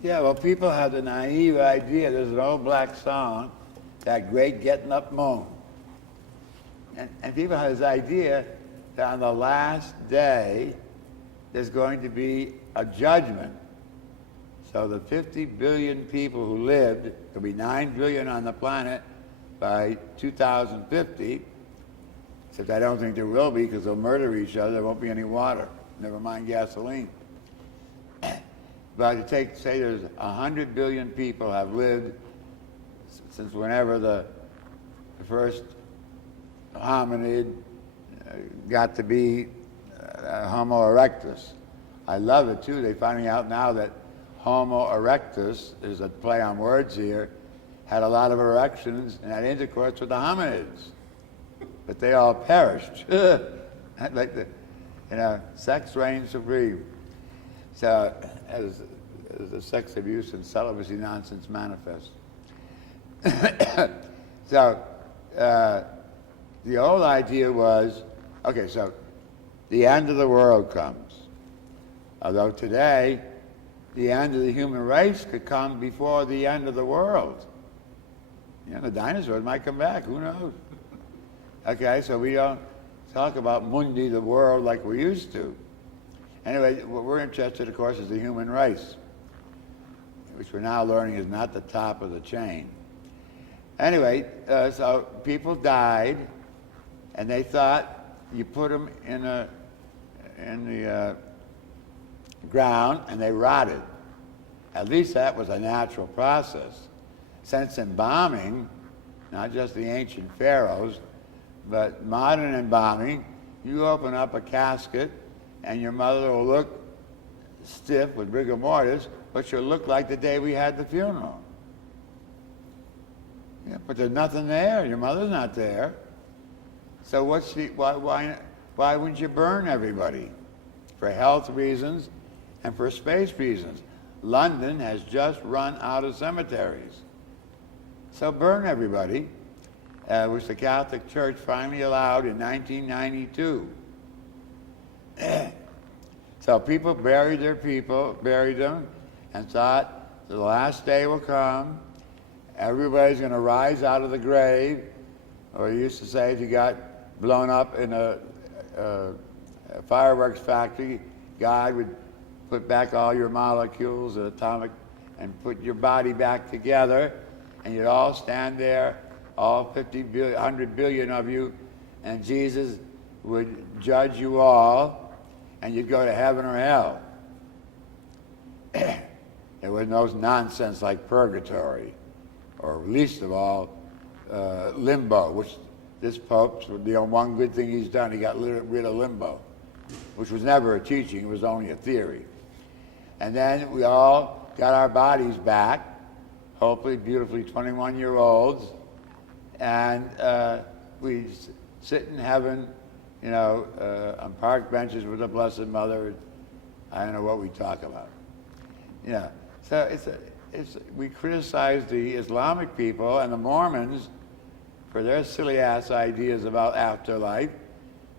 Yeah, well, people have the naive idea. There's an old black song, that great getting up moan. And people have this idea that on the last day, there's going to be a judgment. So the 50 billion people who lived, there'll be 9 billion on the planet by 2050, except I don't think there will be because they'll murder each other. There won't be any water, never mind gasoline. But say there's 100 billion people have lived since whenever the first hominid got to be Homo erectus. I love it too. They're finding out now that Homo erectus, there's a play on words here, had a lot of erections and had intercourse with the hominids, but they all perished. Like sex reigns supreme. So as the sex abuse and celibacy nonsense manifests. So the old idea was, okay, so the end of the world comes. Although today, the end of the human race could come before the end of the world. The dinosaurs might come back, who knows? Okay, so we don't talk about mundi, the world, like we used to. Anyway, what we're interested, of course, is the human race, which we're now learning is not the top of the chain. Anyway, so people died, and they thought you put them in the ground, and they rotted. At least that was a natural process. Since embalming, not just the ancient pharaohs, but modern embalming, you open up a casket, and your mother will look stiff with rigor mortis, but she'll look like the day we had the funeral. Yeah, but there's nothing there. Your mother's not there. So why wouldn't you burn everybody? For health reasons and for space reasons. London has just run out of cemeteries. So burn everybody, which the Catholic Church finally allowed in 1992. So people buried them, and thought the last day will come. Everybody's going to rise out of the grave. Or you used to say if you got blown up in a fireworks factory, God would put back all your molecules, atomic, and put your body back together, and you'd all stand there, all 50 billion, 100 billion of you, and Jesus would judge you all, and you'd go to heaven or hell. There was no nonsense like purgatory, or least of all, limbo, which this Pope's the one good thing he's done. He got rid of limbo, which was never a teaching, it was only a theory. And then we all got our bodies back, hopefully beautifully 21-year-olds, and we sit in heaven, on park benches with the Blessed Mother. I don't know what we talk about. So we criticize the Islamic people and the Mormons for their silly ass ideas about afterlife,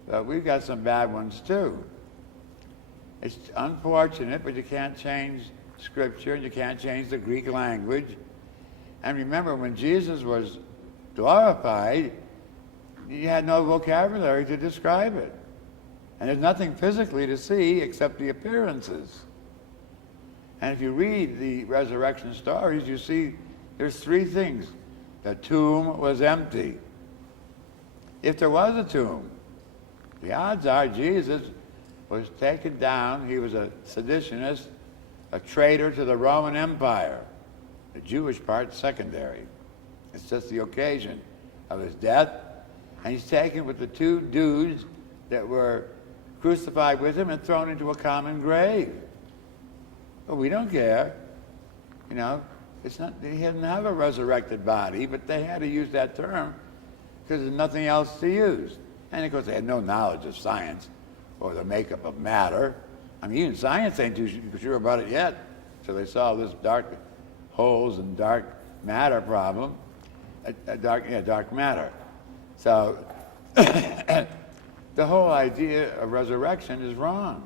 but we've got some bad ones too. It's unfortunate, but you can't change Scripture, and you can't change the Greek language. And remember, when Jesus was glorified, he had no vocabulary to describe it. And there's nothing physically to see except the appearances. And if you read the resurrection stories, you see there's three things. The tomb was empty. If there was a tomb, the odds are Jesus was taken down. He was a seditionist, a traitor to the Roman Empire. The Jewish part secondary. It's just the occasion of his death. And he's taken with the two dudes that were crucified with him and thrown into a common grave. But we don't care. It's not, he didn't have a resurrected body, but they had to use that term because there's nothing else to use. And of course they had no knowledge of science or the makeup of matter. I mean, even science ain't too sure about it yet. So they solved this dark holes and dark matter problem. Dark matter. So the whole idea of resurrection is wrong.